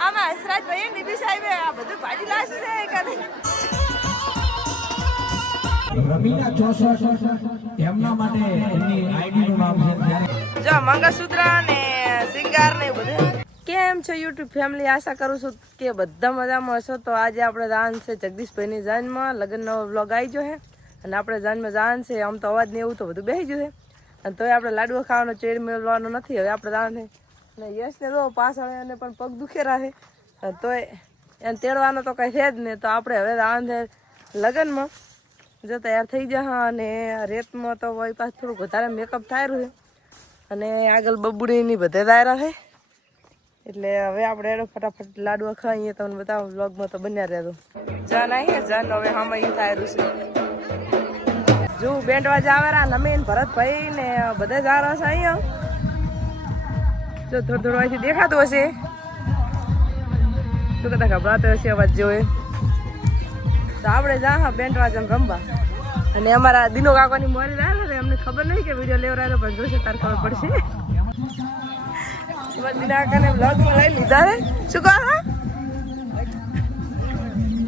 આમાં હસરાજભાઈ નીબી સાહેબે આ બધું ભાજી લાશ છે કને રમીના 64 એમના માટે એમની આઈડી નું નામ છે જો મંગળસૂત્ર ને સિંગાર ને બધું કેમ છો યુટ્યુબ ફેમિલી આશા કરું છું કે બધા મજામાં હશો તો આજે આપણે જાન છે જગદીશભાઈની જાનમાં લગ્નનો વ્લોગ આવી ગયો છે અને આપણે જાનમાં જાન છે આમ તો અવાજ ને એવું તો બધું બેસી ગયું છે અને તોય આપણે લાડવા ખાવાનો ચેડ મેળવાનો નથી હવે આપણે જાન છે અને યશને તો પાછળ એને પણ પગ દુખેરા છે તોય એને તેડવાનો તો કંઈ છે જ નહીં તો આપણે હવે જાન છે લગ્નમાં જો તૈયાર થઈ જાય અને રેતમાં તો વળી પાછું થોડુંક વધારે મેકઅપ થાય રહ્યું છે અને આગળ બબુડીની બધે દાયરા છે એટલે હવે આપણે એનો ફટાફટ લાડવા ખાઈએ તમને બતાવો વ્લોગમાં તો બન્યા રહેતો જાન આવીએ જાન હવે આમાં એ થાય રહ્યું છે જો બેન્ડ વાજા આવેલા નમીન ભરતભાઈ ને બધા જ આવ્યા છે અહીંયા જો થોડું થોડું અહીંથી દેખાતું હશે શું કદાચ ગભરાતો હશે અવાજ જોવે તો આપણે જા હા બેન્ડ વાજન રમવા અને અમારા દિનો કાકાની મોરી રહ્યા છે અમને ખબર નહીં કે વિડીયો લેવડાવ્યો પણ જોશે તાર ખબર પડશે દિના કાકાને બ્લોગમાં લઈ લીધા છે શું કહો હા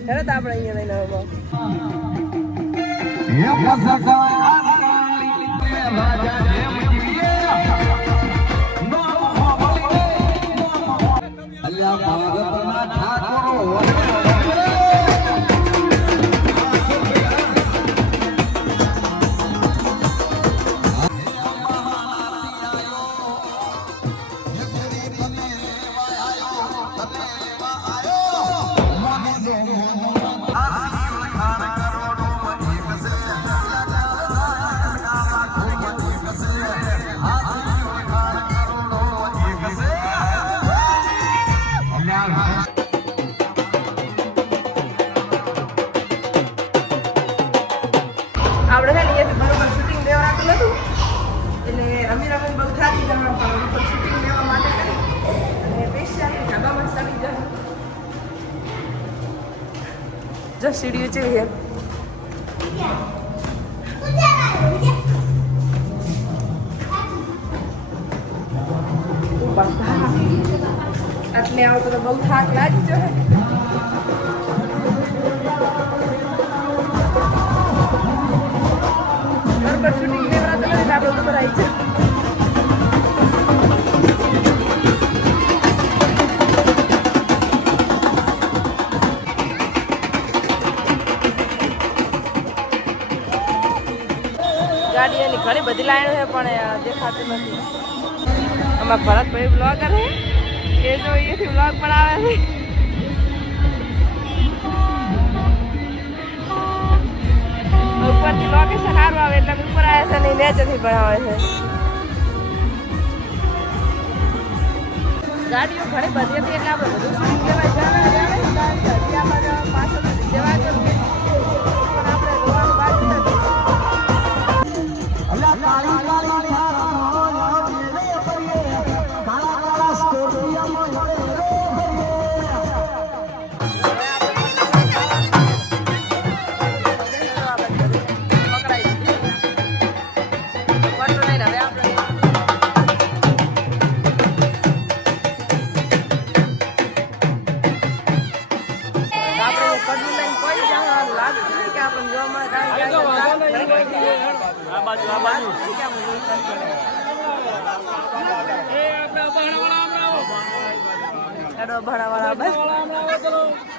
ખરે તો આપણે અહીંયા લઈને આપણે છે ને એ બરોબર શૂટિંગ લેવા રાખેલું હતું એટલે રમી રમીને બહુ થાકી જવા પણ ઉપર શૂટિંગ લેવા માટે કરી અને પેશિયાની ધાબામાં સડી જાય જો સીડીઓ છે એટલે આવતો તો બહુ થાક લાગી જાય બરોબર શૂટિંગ લેવા તો નથી આપણે ઉપર આવી છે ગાડી એની ઘણી બધી લાઈનો છે પણ દેખાતું નથી અમારા ભરતભાઈ બ્લોગર છે એ જો અહીંયાથી બ્લોગ પણ આવે છે ઉપરથી લોકેશન સારું આવે એટલે ઉપર આવે છે ને નેચરથી પણ આવે છે ગાડીઓ ઘણી બધી હતી એટલે આપણે બધું શૂટિંગ લેવા પાછળ જવા જવું પણ આપણે રોવાનું બાકી નથી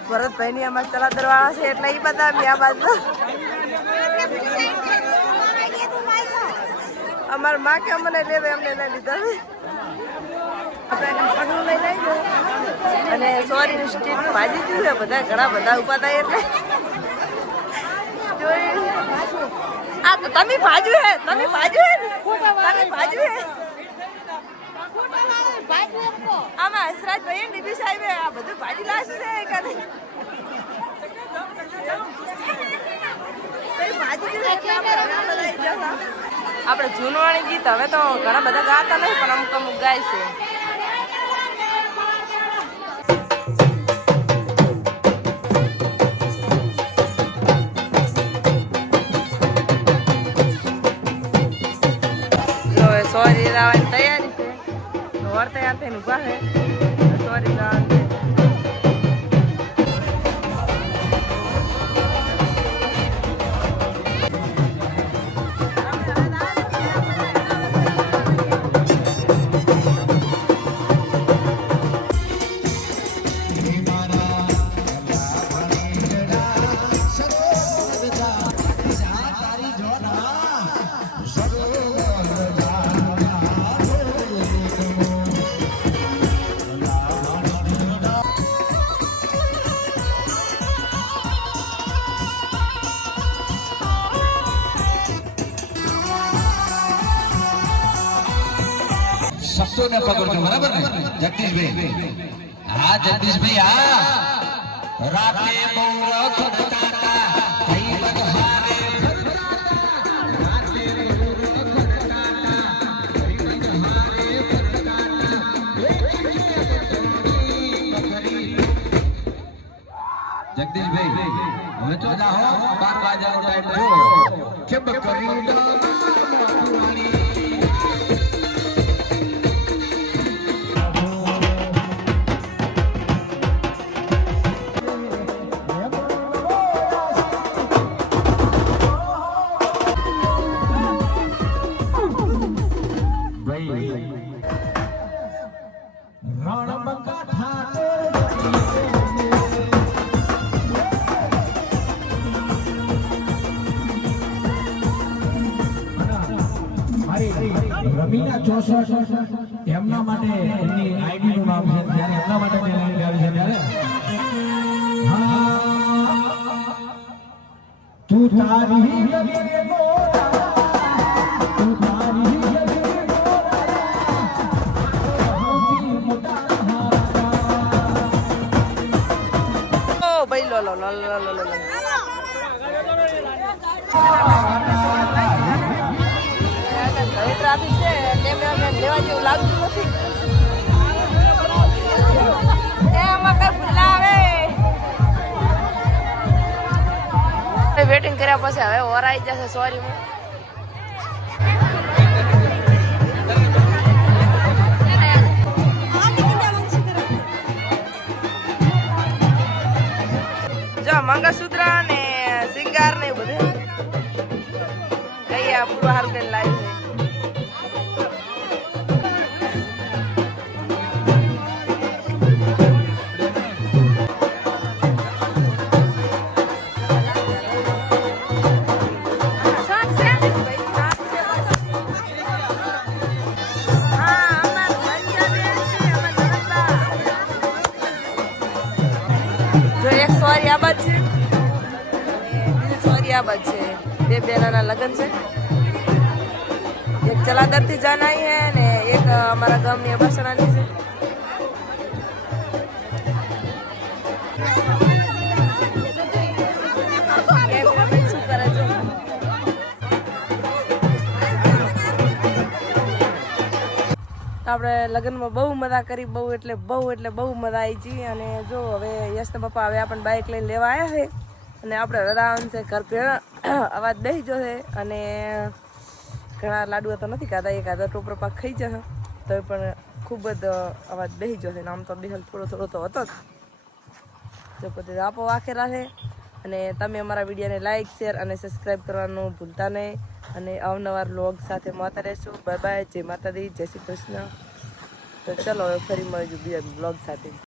ભરતભાઈ ની અમારે ચલાદર વાળા છે એટલે એ બધા આ બાજુ અમાર માં કે અમને લેવે અમને લઈ લીધા આપણે લઈ લઈ અને સોરી નું સ્ટીક ભાજી દીધું બધા ઘણા બધા ઉભા થાય એટલે આ તો તમે ભાજ્યું હે તમે ભાજ્યું હે તમે ભાજ્યું હે આમાં હસરાજભાઈ નીબી સાહેબે આ બધું ભાજી લાશ છે કને આપણે જૂનવાણી ગીત હવે તો ઘણા બધા ગાતા નહીં પણ અમુક અમુક ગાય છે સોરી રાવાની તૈયારી છે વર તૈયાર થઈને ઉભા છે સોરી રાવાની શબ્દો ને પકડજો બરાબર ને જગદીશભાઈ હા જગદીશભાઈ હા રાતે બહુ રખડતા થઈ બધારે જગદીશભાઈ હવે તો જાઓ 12 વાગ્યાનો ટાઈમ થયો કેમ કરી રમીના 64 એમના માટે એમની આઈડી નું નામ છે ત્યારે એમના માટે મેં લાઈન ગાવી છે ત્યારે હા તું તારી ગગને મોરા તું તારી ગગને ઓ ભાઈ લો લો લો લો લો લો ટ્રાફિક છે કેમેરામેન લેવા જેવું લાગતું નથી એમાં કઈ ભૂલા આવે વેટિંગ કર્યા પછી હવે ઓરાઈ જશે સોરી જો મંગળસૂત્ર ને સિંગાર ને બધું કઈ પૂરું હારું કઈ લાવી છે સોરી આ બાદ છે બીજી સોરી આ બાદ છે બે બેનાના લગ્ન છે એક ચલાદર થી જાન આવી હે ને એક અમારા ગામની બસણાની છે શું કરે છે આપણે લગ્નમાં બહુ મજા કરી બહુ એટલે બહુ મજા આવી છે અને જો હવે યશના પપ્પા હવે આપણને બાઇક લઈને લેવા આવ્યા છે અને આપણે આરામ છે ઘર પે અવાજ બેસી જશે અને ઘણા લાડુઓ તો નથી ખાધા એકાદા ટોપરો પાક ખાઈ જશે તો પણ ખૂબ જ અવાજ બેસી જશે આમ તો બેહલ થોડો તો હતો જ જો પોતે આપો વાખેલા છે અને તમે અમારા વિડીયોને લાઇક શેર અને સબસ્ક્રાઈબ કરવાનું ભૂલતા નહીં અને અવનવાર વ્લોગ સાથે મળતા રહેશું બાય બાય જય માતાજી જય શ્રી કૃષ્ણ તો ચલો હવે ફરી મળીશું બીજા બ્લોગ સાથે